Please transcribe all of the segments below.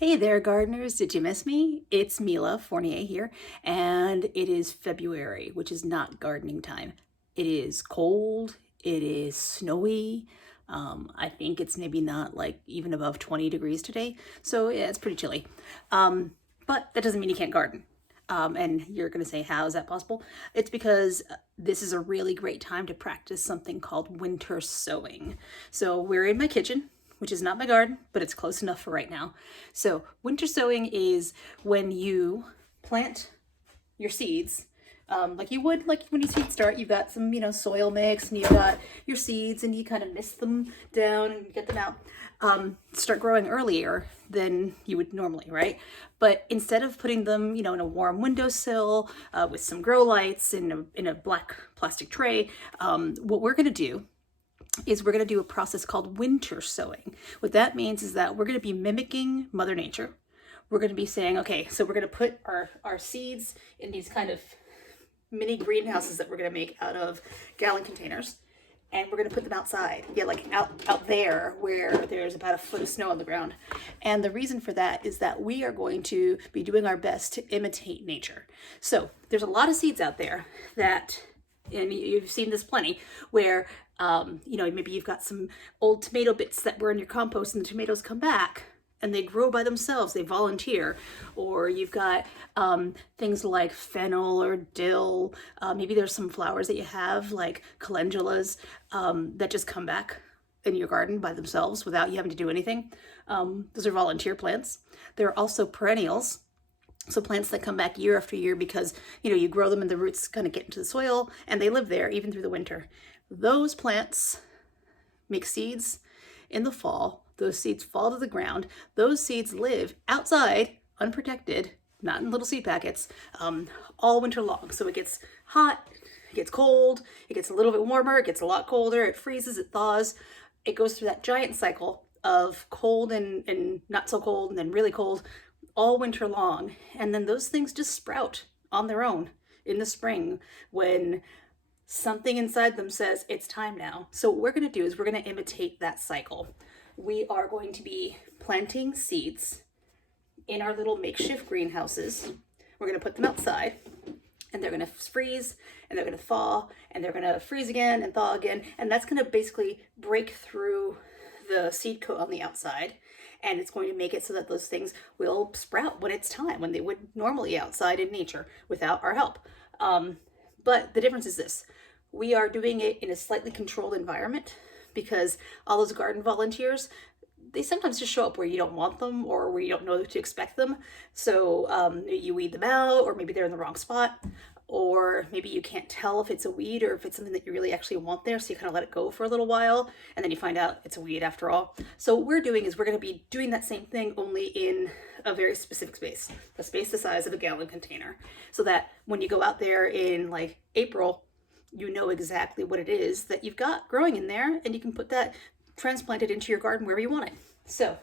Hey there, gardeners. Did you miss me? It's Mila Fournier here, and it is February, which is not gardening time. It is cold, it is snowy. I think it's maybe not like even above 20 degrees today, so yeah, it's pretty chilly. But that doesn't mean you can't garden. And you're going to say, how is that possible? It's because this is a really great time to practice something called winter sowing. So we're in my kitchen, which is not my garden, but it's close enough for right now. So winter sowing is when you plant your seeds, like you would like when you seed start. You've got some, soil mix, and you've got your seeds, and you kind of mist them down and get them out. Start growing earlier than you would normally, right? But instead of putting them, in a warm windowsill with some grow lights in a black plastic tray, what we're going to do is we're going to do a process called winter sowing. What that means is that we're going to be mimicking Mother Nature. We're going to be saying, okay, so we're going to put our seeds in these kind of mini greenhouses that we're going to make out of gallon containers. And we're going to put them outside, like out there where there's about a foot of snow on the ground. And the reason for that is that we are going to be doing our best to imitate nature. So there's a lot of seeds out there that, and you've seen this plenty, where maybe you've got some old tomato bits that were in your compost and the tomatoes come back and they grow by themselves, they volunteer. Or you've got things like fennel or dill. Maybe there's some flowers that you have like calendulas that just come back in your garden by themselves without you having to do anything. Those are volunteer plants. There are also perennials. So plants that come back year after year because, you grow them and the roots kind of get into the soil and they live there even through the winter. Those plants make seeds in the fall. Those seeds fall to the ground. Those seeds live outside, unprotected, not in little seed packets, all winter long. So it gets hot, it gets cold, it gets a little bit warmer, it gets a lot colder, it freezes, it thaws. It goes through that giant cycle of cold and not so cold and then really cold all winter long. And then those things just sprout on their own in the spring when something inside them says it's time now. So what we're going to do is we're going to imitate that cycle. We are going to be planting seeds in our little makeshift greenhouses. We're going to put them outside and they're going to freeze and they're going to thaw and they're going to freeze again and thaw again. And that's going to basically break through the seed coat on the outside. And it's going to make it so that those things will sprout when it's time, when they would normally outside in nature without our help. But the difference is this: we are doing it in a slightly controlled environment because all those garden volunteers, they sometimes just show up where you don't want them or where you don't know to expect them. So you weed them out, or maybe they're in the wrong spot, or maybe you can't tell if it's a weed or if it's something that you really actually want there. So you kind of let it go for a little while and then you find out it's a weed after all. So what we're doing is we're going to be doing that same thing only in a very specific space, a space the size of a gallon container, so that when you go out there in like April, you know exactly what it is that you've got growing in there and you can put that transplanted into your garden wherever you want it. So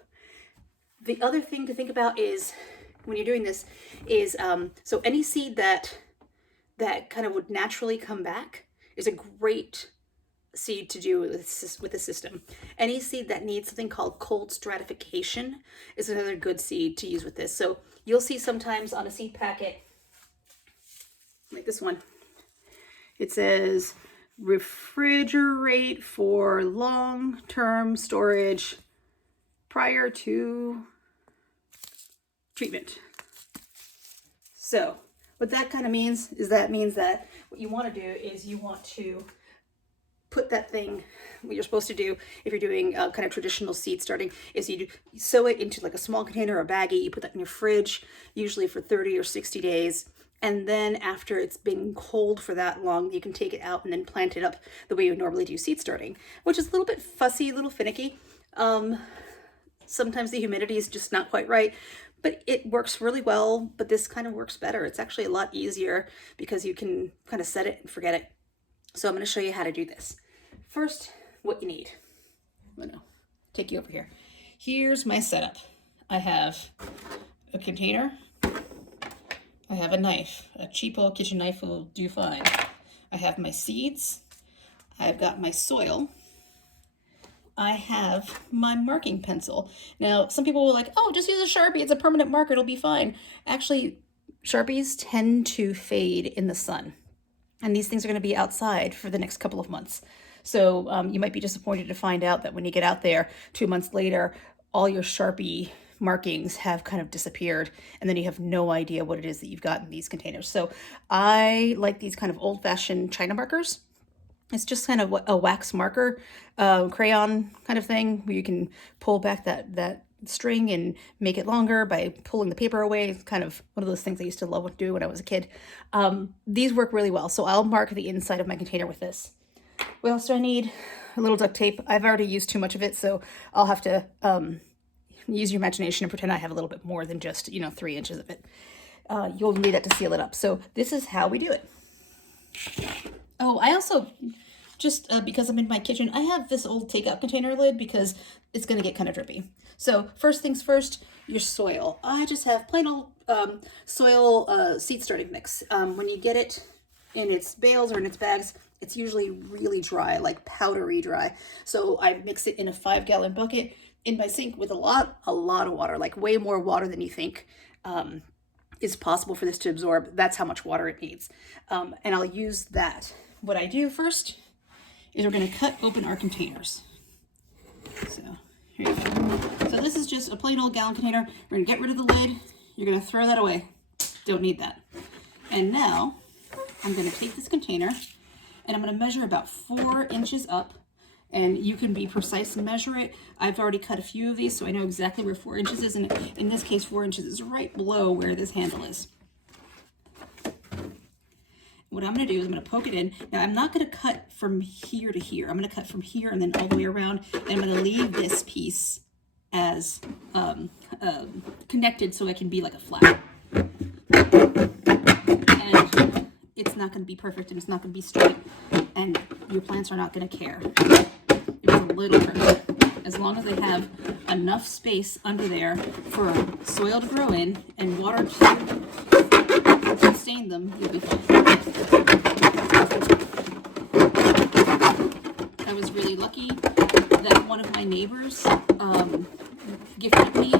the other thing to think about is when you're doing this is, so any seed that kind of would naturally come back is a great seed to do with the system. Any seed that needs something called cold stratification is another good seed to use with this. So you'll see sometimes on a seed packet, like this one, it says refrigerate for long-term storage prior to treatment. So what that kind of means is that what you want to do is you want to put that thing, what you're supposed to do if you're doing kind of traditional seed starting is you sow it into like a small container or a baggie. You put that in your fridge, usually for 30 or 60 days. And then after it's been cold for that long, you can take it out and then plant it up the way you would normally do seed starting, which is a little bit fussy, a little finicky. Sometimes the humidity is just not quite right, but it works really well. But this kind of works better. It's actually a lot easier because you can kind of set it and forget it. So I'm going to show you how to do this. First, what you need. I'm going to take you over here. Here's my setup. I have a container. I have a knife. A cheapo kitchen knife will do fine. I have my seeds. I've got my soil. I have my marking pencil. Now, some people will like, oh, just use a Sharpie. It's a permanent marker. It'll be fine. Actually, Sharpies tend to fade in the sun. And these things are going to be outside for the next couple of months. So you might be disappointed to find out that when you get out there 2 months later, all your Sharpie markings have kind of disappeared, and then you have no idea what it is that you've got in these containers. So I like these kind of old-fashioned China markers. It's just kind of a wax marker, crayon kind of thing, where you can pull back that string and make it longer by pulling the paper away. It's kind of one of those things I used to love to do when I was a kid. These work really well, so I'll mark the inside of my container with this. What else do I need? A little duct tape. I've already used too much of it, so I'll have to use your imagination and pretend I have a little bit more than just, 3 inches of it. You'll need that to seal it up. So this is how we do it. Oh, I also, just because I'm in my kitchen, I have this old takeout container lid because it's going to get kind of drippy. So first things first, your soil. I just have plain old soil seed starting mix. When you get it in its bales or in its bags, it's usually really dry, like powdery dry. So I mix it in a 5-gallon bucket in my sink with a lot of water, like way more water than you think is possible for this to absorb. That's how much water it needs. And I'll use that. What I do first is we're going to cut open our containers. So here you go. So this is just a plain old gallon container. We're going to get rid of the lid. You're going to throw that away. Don't need that. And now I'm going to take this container and I'm going to measure about 4 inches up. And you can be precise and measure it. I've already cut a few of these, so I know exactly where 4 inches is. And in this case, 4 inches is right below where this handle is. What I'm going to do is I'm going to poke it in. Now, I'm not going to cut from here to here. I'm going to cut from here and then all the way around. And I'm going to leave this piece as connected so it can be like a flat. And it's not going to be perfect and it's not going to be straight. And your plants are not going to care if it's a little perfect. As long as they have enough space under there for soil to grow in and water to sustain them, you'll be fine. I was really lucky that one of my neighbors gifted me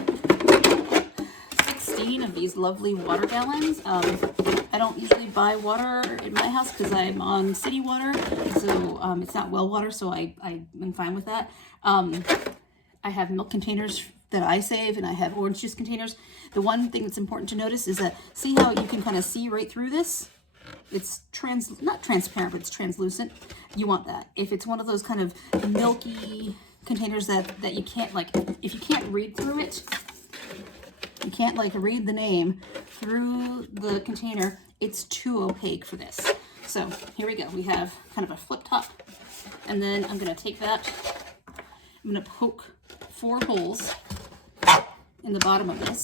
16 of these lovely water gallons. I don't usually buy water in my house because I'm on city water, so it's not well water, so I'm fine with that. I have milk containers that I save, and I have orange juice containers. The one thing that's important to notice is that, see how you can kind of see right through this? It's not transparent, but it's translucent. You want that. If it's one of those kind of milky containers that you can't, like, if you can't read through it, you can't like read the name through the container, it's too opaque for this. So here we go. We have kind of a flip top, and then I'm going to take that, I'm going to poke 4 holes in the bottom of this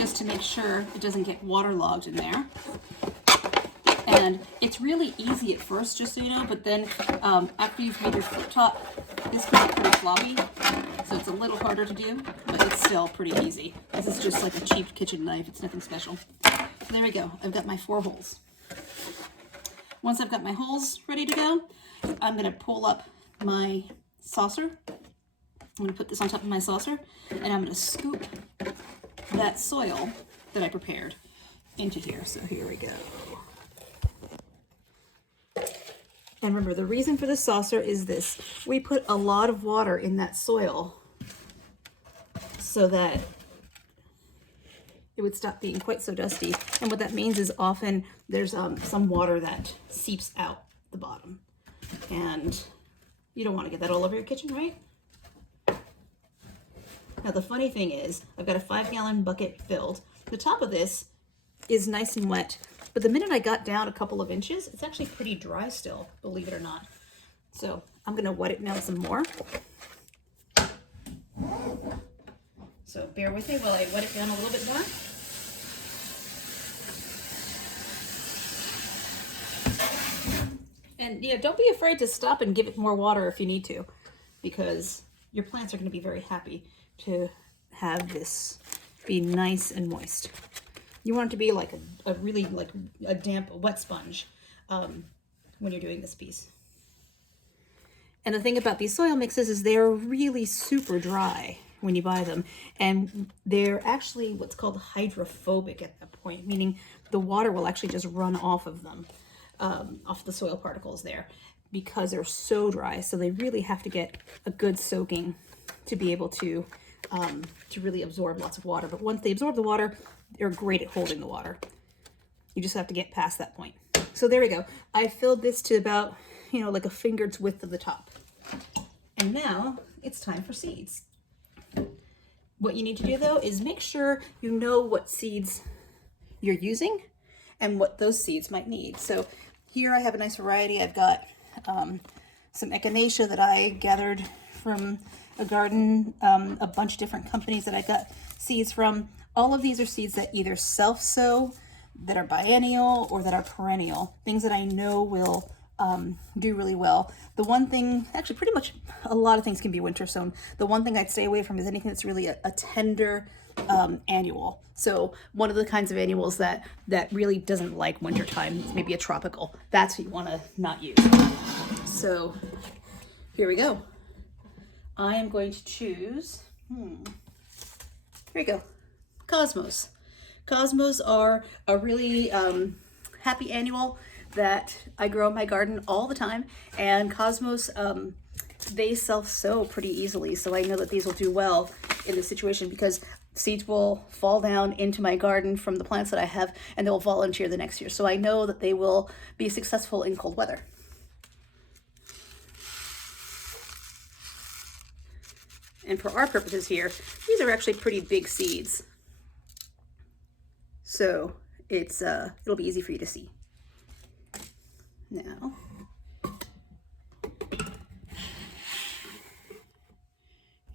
just to make sure it doesn't get waterlogged in there. And it's really easy at first, just so you know, but then after you've made your flip top, this can get pretty floppy, so it's a little harder to do, but it's still pretty easy. This is just like a cheap kitchen knife. It's nothing special. So there we go. I've got my 4 holes. Once I've got my holes ready to go, I'm going to pull up my saucer. I'm going to put this on top of my saucer, and I'm going to scoop that soil that I prepared into here. So here we go. And remember, the reason for the saucer is this. We put a lot of water in that soil so that it would stop being quite so dusty. And what that means is often there's some water that seeps out the bottom. And you don't want to get that all over your kitchen, right? Now, the funny thing is, I've got a 5-gallon bucket filled. The top of this is nice and wet, but the minute I got down a couple of inches, it's actually pretty dry still, believe it or not. So I'm going to wet it down some more. So bear with me while I wet it down a little bit more. And yeah, don't be afraid to stop and give it more water if you need to, because your plants are going to be very happy to have this be nice and moist. You want it to be like a really like a damp, wet sponge when you're doing this piece. And the thing about these soil mixes is they're really super dry when you buy them. And they're actually what's called hydrophobic at that point, meaning the water will actually just run off of them, off the soil particles there, because they're so dry. So they really have to get a good soaking to be able to really absorb lots of water. But once they absorb the water, they're great at holding the water. You just have to get past that point. So there we go. I filled this to about, like a finger's width of the top. And now it's time for seeds. What you need to do though is make sure you know what seeds you're using and what those seeds might need. So here I have a nice variety. I've got some echinacea that I gathered from a garden, a bunch of different companies that I got seeds from. All of these are seeds that either self-sow, that are biennial, or that are perennial, things that I know will do really well. The one thing, actually pretty much a lot of things can be winter sown. The one thing I'd stay away from is anything that's really a tender annual. So one of the kinds of annuals that really doesn't like wintertime, maybe a tropical, that's what you want to not use. So here we go. I am going to choose, here we go, Cosmos. Cosmos are a really happy annual that I grow in my garden all the time, and Cosmos, they self-sow pretty easily, so I know that these will do well in this situation because seeds will fall down into my garden from the plants that I have, and they'll volunteer the next year. So I know that they will be successful in cold weather. And for our purposes here, these are actually pretty big seeds. So it'll be easy for you to see. Now,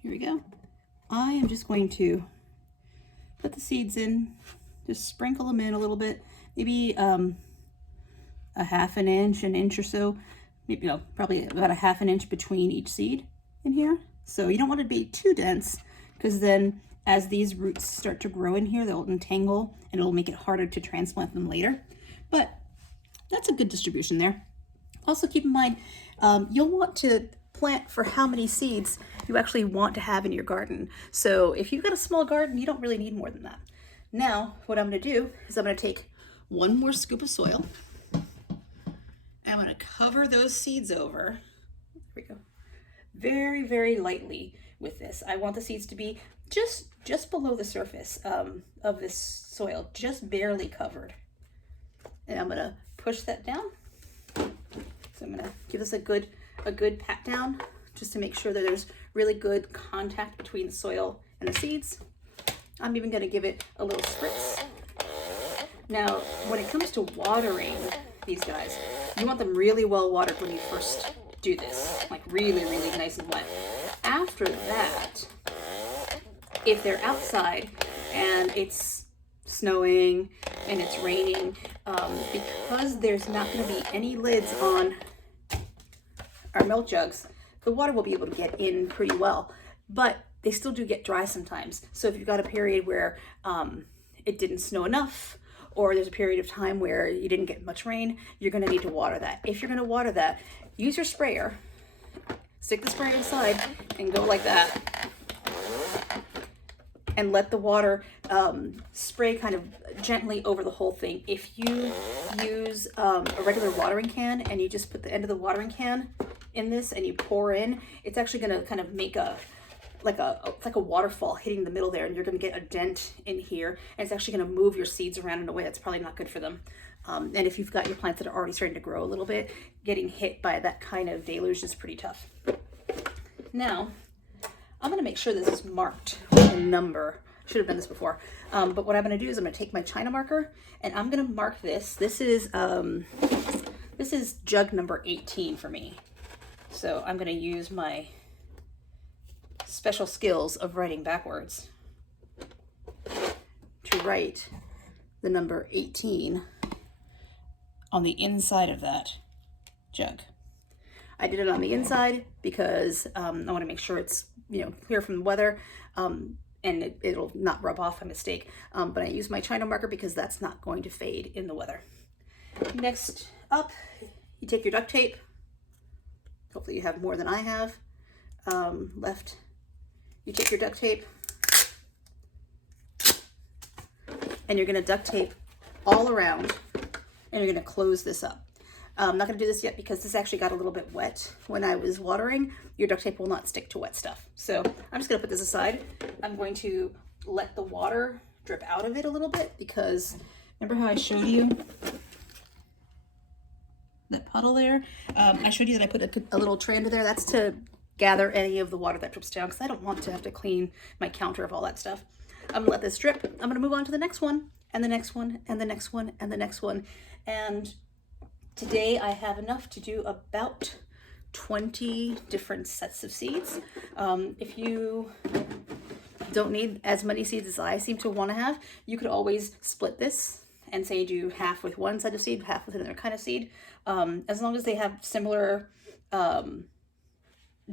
here we go. I am just going to put the seeds in, just sprinkle them in a little bit, maybe a half an inch or so, maybe probably about a half an inch between each seed in here. So you don't want to be too dense, because then as these roots start to grow in here, they'll entangle and it'll make it harder to transplant them later. But that's a good distribution there. Also keep in mind, you'll want to plant for how many seeds you actually want to have in your garden. So if you've got a small garden, you don't really need more than that. Now, what I'm going to do is I'm going to take one more scoop of soil. And I'm going to cover those seeds over. There we go. Very, very lightly with this. I want the seeds to be just below the surface of this soil, just barely covered. And I'm going to push that down. So I'm going to give this a good pat down just to make sure that there's really good contact between the soil and the seeds. I'm even going to give it a little spritz. Now, when it comes to watering these guys, you want them really well watered when you first do this, like really, really nice and wet. After that, if they're outside and it's snowing and it's raining, because there's not going to be any lids on our milk jugs, the water will be able to get in pretty well, but they still do get dry sometimes. So if you've got a period where it didn't snow enough, or there's a period of time where you didn't get much rain, you're going to need to water that. If you're going to water that, use your sprayer, stick the sprayer inside and go like that, and let the water spray kind of gently over the whole thing. If you use a regular watering can and you just put the end of the watering can in this and you pour in, it's actually going to kind of make it's like a waterfall hitting the middle there, and you're going to get a dent in here, and it's actually going to move your seeds around in a way that's probably not good for them. And if you've got your plants that are already starting to grow a little bit, getting hit by that kind of deluge is pretty tough. Now, I'm going to make sure this is marked with a number. Should have done this before. But what I'm going to do is I'm going to take my China marker and I'm going to mark this. This is jug number 18 for me. So I'm going to use my special skills of writing backwards to write the number 18 on the inside of that jug. I did it on the inside because I want to make sure it's clear from the weather, and it'll not rub off by mistake. But I use my China marker because that's not going to fade in the weather. Next up, you take your duct tape Hopefully you have more than I have left. You take your duct tape and you're gonna duct tape all around and you're gonna close this up. I'm not gonna do this yet because this actually got a little bit wet when I was watering. Your duct tape will not stick to wet stuff. So I'm just gonna put this aside. I'm going to let the water drip out of it a little bit because remember how I showed you that puddle there? I showed you that I put a little tray under there. That's to gather any of the water that drips down because I don't want to have to clean my counter of all that stuff. I'm gonna let this drip. I'm gonna move on to the next one and the next one and the next one and the next one. And today I have enough to do about 20 different sets of seeds. If you don't need as many seeds as I seem to want to have, you could always split this and say do half with one set of seed, half with another kind of seed. As long as they have similar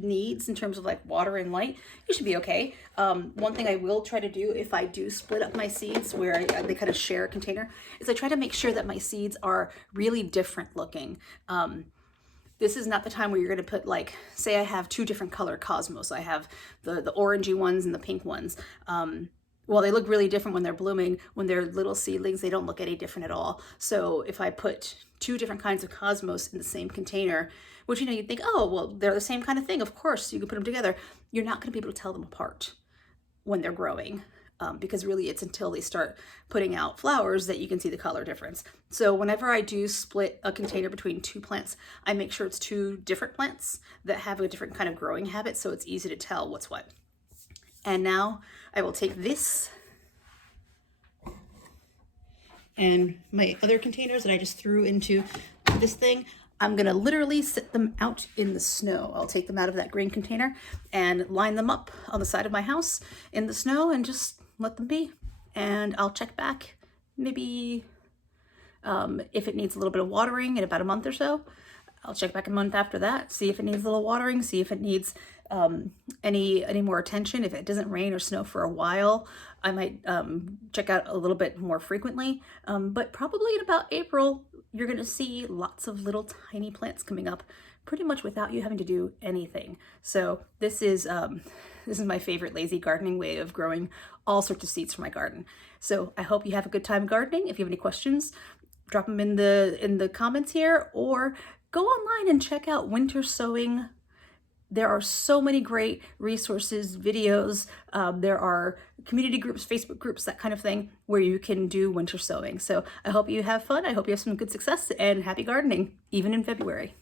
needs in terms of like water and light, you should be okay. One thing I will try to do if I do split up my seeds where they kind of share a container is I try to make sure that my seeds are really different looking. This is not the time where you're going to put, like, say I have two different color cosmos. I have the orangey ones and the pink ones. Well, they look really different when they're blooming. When they're little seedlings, they don't look any different at all. So if I put two different kinds of cosmos in the same container, which, you know, you'd think, oh, well, they're the same kind of thing. Of course, you can put them together. You're not going to be able to tell them apart when they're growing. Because really it's until they start putting out flowers that you can see the color difference. So whenever I do split a container between two plants, I make sure it's two different plants that have a different kind of growing habit, so it's easy to tell what's what. And now I will take this and my other containers that I just threw into this thing. I'm gonna literally sit them out in the snow. I'll take them out of that green container and line them up on the side of my house in the snow and just let them be. And I'll check back maybe if it needs a little bit of watering in about a month or so. I'll check back a month after that, see if it needs a little watering, see if it needs any more attention. If it doesn't rain or snow for a while, I might check out a little bit more frequently. But probably in about April, you're gonna see lots of little tiny plants coming up pretty much without you having to do anything. So this is my favorite lazy gardening way of growing all sorts of seeds for my garden. So I hope you have a good time gardening. If you have any questions, drop them in the comments here, or go online and check out winter sowing. There are so many great resources, videos. There are community groups, Facebook groups, that kind of thing, where you can do winter sowing. So I hope you have fun. I hope you have some good success and happy gardening, even in February.